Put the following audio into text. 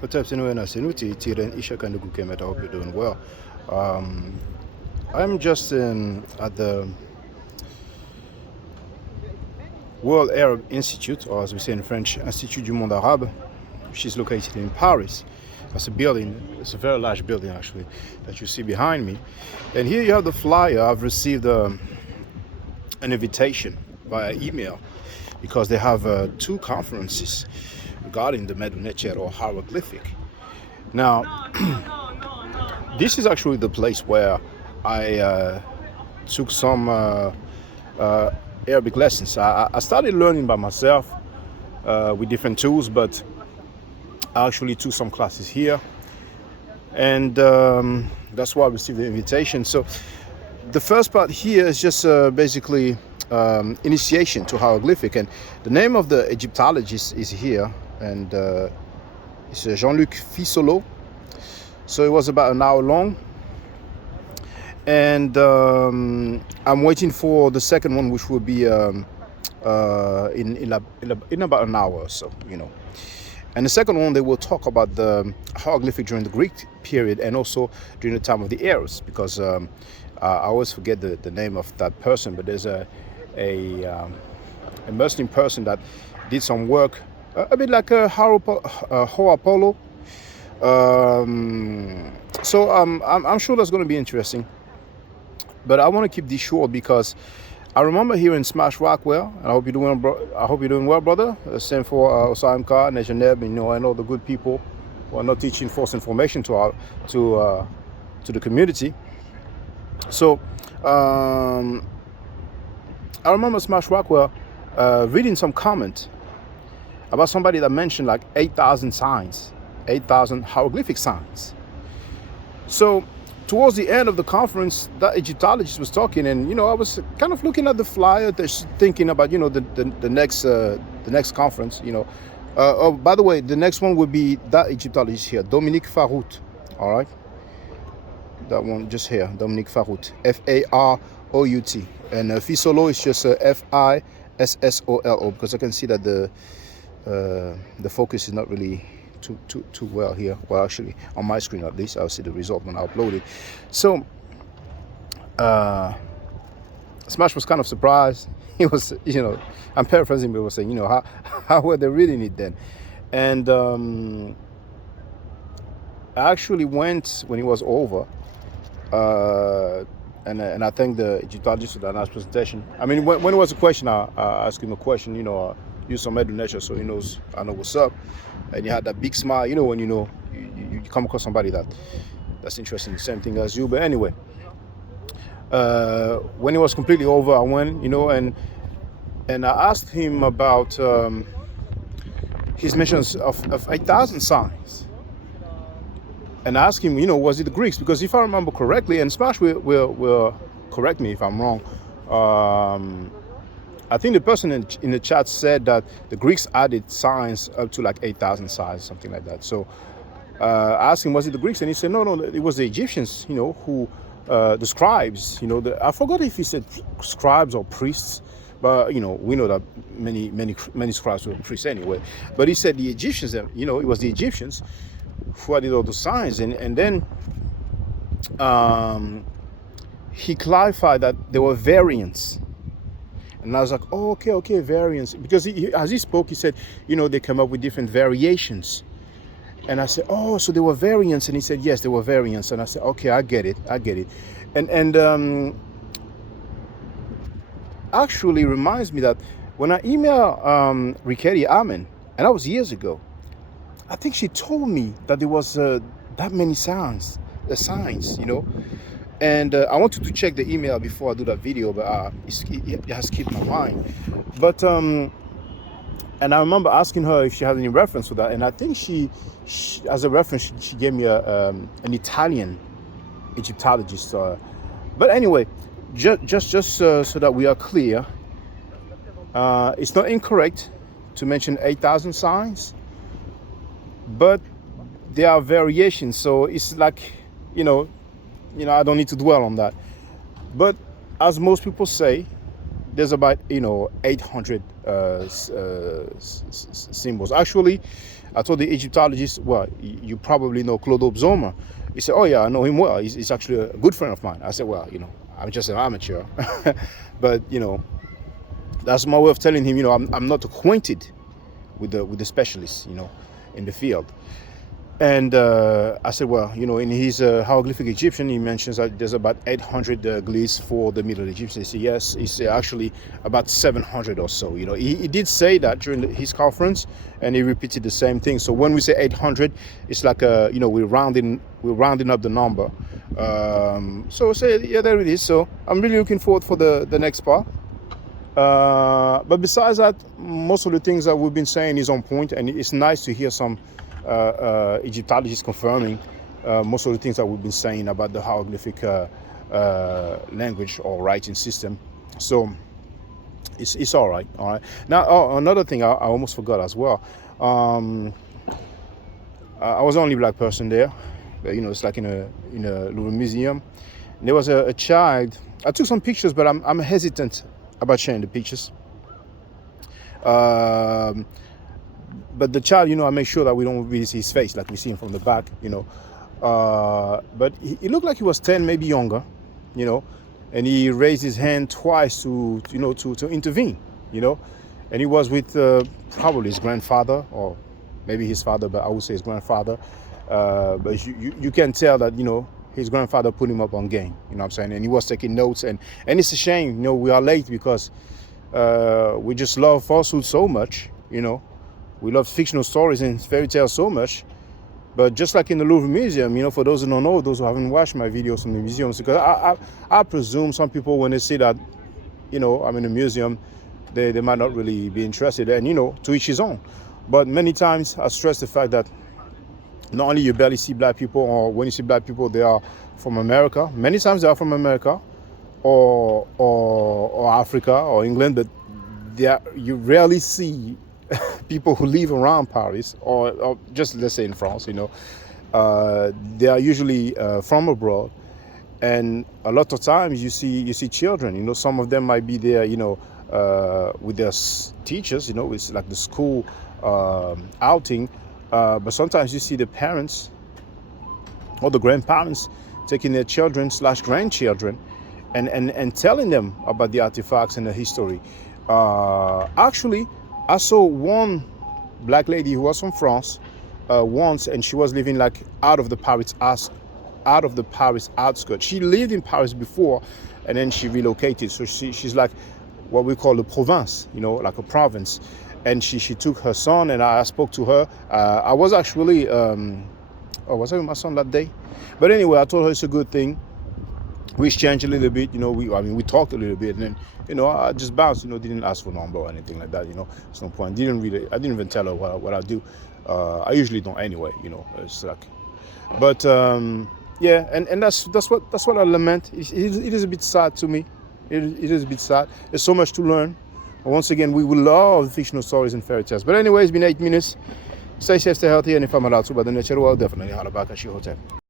What's up, Sinuena Sinuti, Tiren Ishakan Gukemet. I hope you're doing well. I'm just at the World Arab Institute, or as we say in French, Institut du Monde Arabe, which is located in Paris. That's a building, it's a very large building actually, that you see behind me. And here you have the flyer. I've received an invitation via email because they have 2 conferences regarding the Medu or Hieroglyphic. Now, this is actually the place where I took some Arabic lessons. I started learning by myself with different tools, but I actually took some classes here, and that's why I received the invitation. So the first part here is just basically initiation to hieroglyphic, and the name of the Egyptologist is here, and it's Jean-Luc Fissolo. So it was about an hour long, and I'm waiting for the second one, which will be in about an hour or so, you know. And the second one, they will talk about the hieroglyphic during the Greek period and also during the time of the Arabs, because I always forget the name of that person, but there's a Muslim person that did some work, a bit like Hoapolo. So I'm sure that's going to be interesting. But I want to keep this short because I remember hearing Smash Rockwell, and I hope you're doing well, brother. Same for Osam Khan, Nejaneb, and all the good people who are not teaching false information to the community. So I remember Smash Rockwell reading some comment about somebody that mentioned like 8,000 signs, 8,000 hieroglyphic signs. So towards the end of the conference, that Egyptologist was talking, and I was kind of looking at the flyer, thinking about the next conference. Oh, by the way, the next one will be that Egyptologist here, Dominique Farout. All right, that one just here, Dominique Farout, Farout, and Fissolo is just Fissolo, because I can see that the focus is not really too well here. Well, actually, on my screen at least, I'll see the result when I upload it. So, Smash was kind of surprised. He was, I'm paraphrasing, but he was saying, how were they reading it then? And I actually went when it was over, and I thanked the Egyptologist for that nice presentation. I mean, when it was a question, I asked him a question, use some Medu nature so he knows I know what's up. And he had that big smile, when you come across somebody that's interested in the same thing as you. But anyway, when it was completely over, I went, and I asked him about his mentions of 8,000 signs. And I asked him, was it the Greeks? Because if I remember correctly, and Smash will correct me if I'm wrong, I think the person in the chat said that the Greeks added signs up to like 8,000 signs, something like that. So I asked him, was it the Greeks? And he said, no, it was the Egyptians, who, the scribes, I forgot if he said scribes or priests, but, we know that many scribes were priests anyway. But he said the Egyptians, it was the Egyptians who added all the signs. And then he clarified that there were variants. And I was like, oh, okay, variants. Because as he spoke, he said, they come up with different variations. And I said, oh, so there were variants. And he said, yes, there were variants. And I said, okay, I get it. And actually reminds me that when I emailed Rikeri Amen, and that was years ago, I think she told me that there was that many signs. And I wanted to check the email before I do that video, but it has skipped my mind. But and I remember asking her if she had any reference for that, and I think she as a reference, she gave me an Italian Egyptologist. But anyway, just so that we are clear, it's not incorrect to mention 8,000 signs, but there are variations. So it's like, I don't need to dwell on that. But as most people say, there's about 800 symbols. Actually, I told the Egyptologist, well, you probably know Claude Obzoma. He said, oh yeah, I know him well. He's actually a good friend of mine. I said, well, I'm just an amateur, but that's my way of telling him, I'm not acquainted with the specialists, in the field. And I said, well, in his Hieroglyphic Egyptian, he mentions that there's about 800 glyphs for the Middle Egyptians. He said, yes, it's actually about 700 or so. He did say that during his conference, and he repeated the same thing. So when we say 800, it's like we're rounding up the number. So say, yeah, there it is. So I'm really looking forward for the next part. But besides that, most of the things that we've been saying is on point, and it's nice to hear some Egyptologists confirming most of the things that we've been saying about the hieroglyphic language or writing system. So it's all right. Now, another thing I almost forgot as well. I was the only black person there, but it's like in a Louvre museum. And there was a child. I took some pictures, but I'm hesitant about sharing the pictures. But the child, I make sure that we don't really see his face, like we see him from the back, But he looked like he was 10, maybe younger, And he raised his hand twice to intervene, And he was with probably his grandfather, or maybe his father, but I would say his grandfather. But you can tell that, his grandfather put him up on game, what I'm saying? And he was taking notes, and it's a shame, we are late because we just love falsehood so much, We love fictional stories and fairy tales so much. But just like in the Louvre Museum, for those who don't know, those who haven't watched my videos from the museums, because I presume some people, when they see that, I'm in a museum, they might not really be interested. And, to each his own. But many times I stress the fact that not only you barely see black people, or when you see black people, they are from America. Many times they are from America or Africa or England, but you rarely see people who live around Paris or just, let's say, in France, they are usually from abroad. And a lot of times you see children, some of them might be there, with their teachers, it's like the school outing. But sometimes you see the parents or the grandparents taking their children / grandchildren and telling them about the artifacts and the history. Actually, I saw one black lady who was from France once, and she was living like out of the Paris outskirts. She lived in Paris before, and then she relocated. So she's like what we call the province, like a province. And she took her son, and I spoke to her. I was actually, was I with my son that day? But anyway, I told her it's a good thing. We exchanged a little bit, we talked a little bit, and then, I just bounced, didn't ask for a number or anything like that, There's no point. I didn't even tell her what I do. I usually don't anyway, it's like, but, yeah, and that's what I lament. It is a bit sad to me. It is a bit sad. There's so much to learn. Once again, we will love fictional stories and fairy tales. But anyway, it's been 8 minutes. Stay safe, stay healthy, and if I'm allowed to, by the nature, I'll definitely holler back at your hotel.